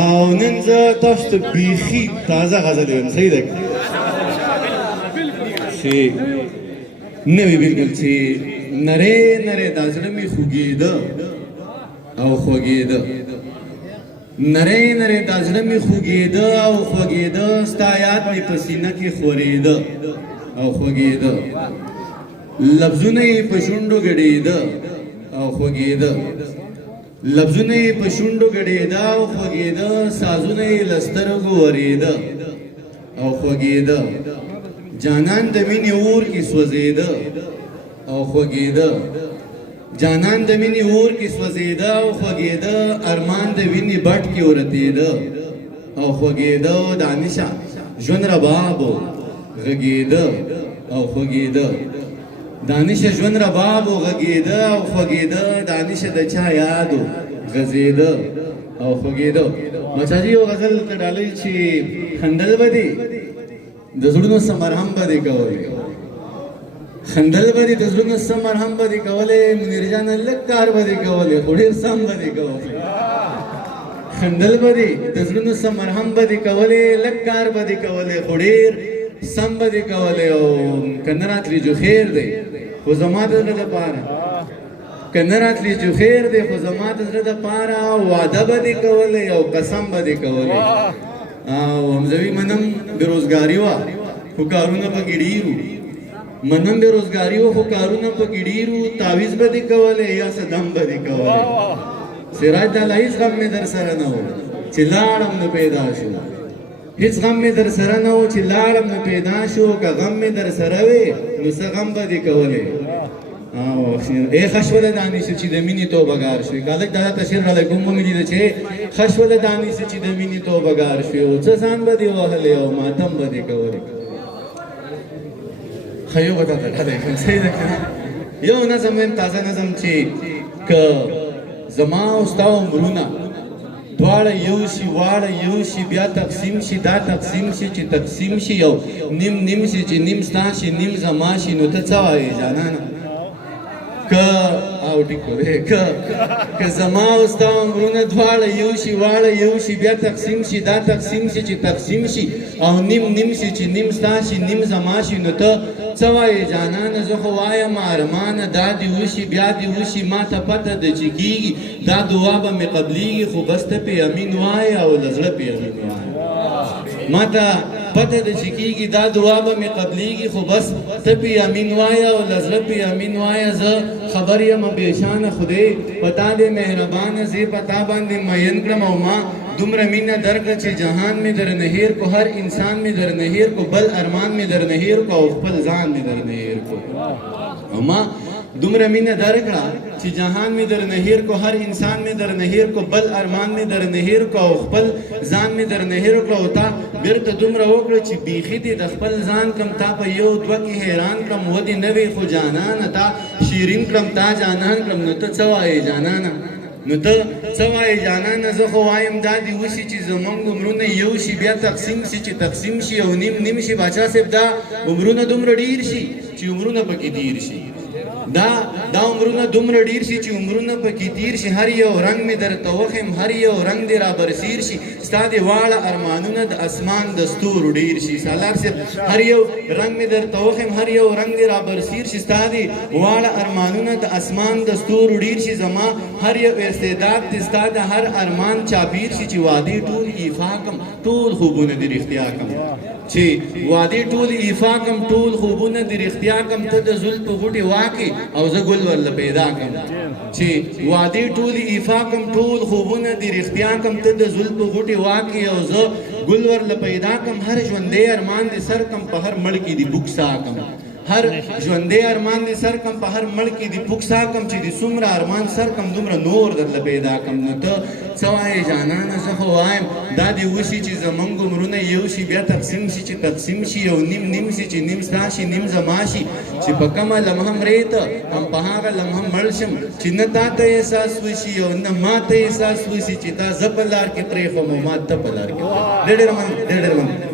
او نن زه تاسو ته بیخي تازه غزل وایم. صحیح ده چې نوی بالکل چې نری نری دا زړه مې خوږېده او خوږېده، نری نری دا زړه مې خوږېده او خوږېده، ستا یاد مې په سینه کې خورېده او خوږېده، لفظونه یې په شونډو ګډېده او خوږېده، لفظونه یې په شونډو ګډېده او خوږېده، سازونه یې له سترګو ورېده او خوږېده، جانان د مینې اور کې سوځېده او خوږېده، جانان د مینې اور کې سوځېده او خوږېده، ارمان د وینې بټ کې ورتېده او خوږېده، دانشه ژوند رباب و غږېده او خوږېده، دانشه ژوند رباب و غږېده او خوږېده، دانشه د چا یاد و غځېده او خوږېده. مچاجي یو غزل ته ډالۍ چې خندل به دې د زړونو څه مرهم به دې کولی، خندل به دې د زړونو څه مرهم به دې کولی، منیر جانه لږ کار به دې کولی خو ډېر سم به دې کولی، خندل به دې د زړونو څه مرهم به دې کولی، لږ کار به دې کولی خو ډېر سم به دې کولی، او که نه راتلی جو خیر دی خو زما د زړه دپاره، که نه راتلی جو خیر دی خو زما د زړه دپاره، وعده به دې کولی او قسم به دې کولی. او حمزوي منم بېروزګاري وه خو کارونه پکې ډېر وو، منم بېروزګاري وه خو کارونه پکې ډېر وو، تعویض به دې کولی یا څه دم به دې کولی، سراج د الله هېڅ غم مې در سره نه و چې لاړم نو پیدا شو، هیڅ غم مې در سره نه و چې لاړم نو پیدا شو، که غم مې در سره وې نو څه غم به دې کولی. ای ښه شوله دانې شو چې د مینې توبهګار شوې، که هلک دا ته شعر رالی کوم مې لیده چې ښه شوله دانې شو چې د مینې توبهګار شوې، او څه ځان به دې وهلی او ماتم به دې کولی. ښه یو به درته ډالۍ کړم، صحیح ده که نه؟ یو نظم وایم تازه نظم چې که زما او ستا عمرونه دواړه یو شي واړه یو شي، بیا تقسیم شي دا تقسیم شي چې تقسیم شي، یو نیم نیم شي چې نیم ستا شي نیم زما شي، نو ته څه وایې جانانه؟ که او ټیک که زما او ستا عمرونه دواړه یو شي واړه یو شي، بیا تقسیم شي دا تقسیم شي چې تقسیم شي، او نیم نیم شي چې نیم ستا شي نیم زما شي، نو ته څه وایې جانانه؟ زه خو وایم ارمانه دا دې وشي بیا دې وشي، ما ته پته ده چې کېږي دا دعا به مې قبلیږي، خو بس ته پې امین وایې او له زړه پې امین وایې، ما ته پته ده چې کېږي دا دعا به مې قبلیږي، خو بس ته پې امین وایه او له زړه پې امین وایه. زه خبر یم بېشانه خدای په تا دې مهربانه، زه په تا باندې مین کړم او ما دومره مینه درکړه چې جهان مې درنه هېر کو، هر انسان مې درنه هېر کو، بل ارمان مې درنه هېر کو او خپل ځان مې درنه هېر کو، او ما دومره مینه درکړه چې جهان مې درنه هېر کو، هر انسان مې درنه هېر کو، بل ارمان مې درنه هېر کو او خپل ځان مې درنه هېر کړه، او تا بیرته دومره وکړه چې بیخي دې د خپل ځان کړم، تا په یو دوه کې حیران کړم، ودې نه وې خو جانانه تا شیرین کړم تا جانان کړم، نو ته څه وایې جانانه؟ نو ته څه وایې جانانه؟ زه خو وایم دا دې وشي چې زموږ عمرونه یو شي، بیا تقسیم شي چې تقسیم شي، او نیم نیم شي. باچا صاحب دا عمرونه دومره ډېر شي چې عمرونه پکې تیر شي، دا عمرونه دومره ډېر شي چې عمرونه پکې تیر شي، هر یو رنګ مې درته وښیم هر یو رنګ دې را برسیر شي، ستا دې واړه ارمانونه د اسمان د ستورو ډېر شي. سالار صاحب هر یو رنګ مې درته وښیم هر یو رنګ دې را برسیر شي، ستا دې واړه ارمانونه د اسمان د ستورو ډېر شي، زما هر یو استعداد دې ستا د هر ارمان چاپیر شي، چې وعدې ټول ایفا کړم ټول خوبونه دې رښتیا کړم، چې وعدې ټول ایفا کړم ټول خوبونه دې رښتیا کړم، ته د زلفو غوټې واکې او زه ګل ورله پیدا کړم، چې وعدې ټول ایفا کړم ټول خوبونه دې رښتیا کړم، ته د زلفو غوټې واکې او زه ګل ورله پیدا کړم، هر ژوندی ارمان دې سر کړم په هر مړ کې دې بوک سا کړم، هر ژوندی ارمان دې سر کړم په هر مړ کې دې بوک سا کړم، چې دې څومره ارمان سر کړم دومره نور درله پیدا کړم، نو ته څه وایې جانانه؟ زه خو وایم دا دې وشي چې زموږ عمرونه یو شي، بیا تقسیم شي چې تقسیم شي، او نیم نیم شي چې نیم ستا شي نیم زما شي، چې په کومه لمحه مرې ته هم په هغه لمحه مړ شم، چې نه تا ته احساس وشي او نه ما ته احساس وشي، چې تا زه په لار کې پرېښم او ما ته په لار کې. ډېر ډېر مننه.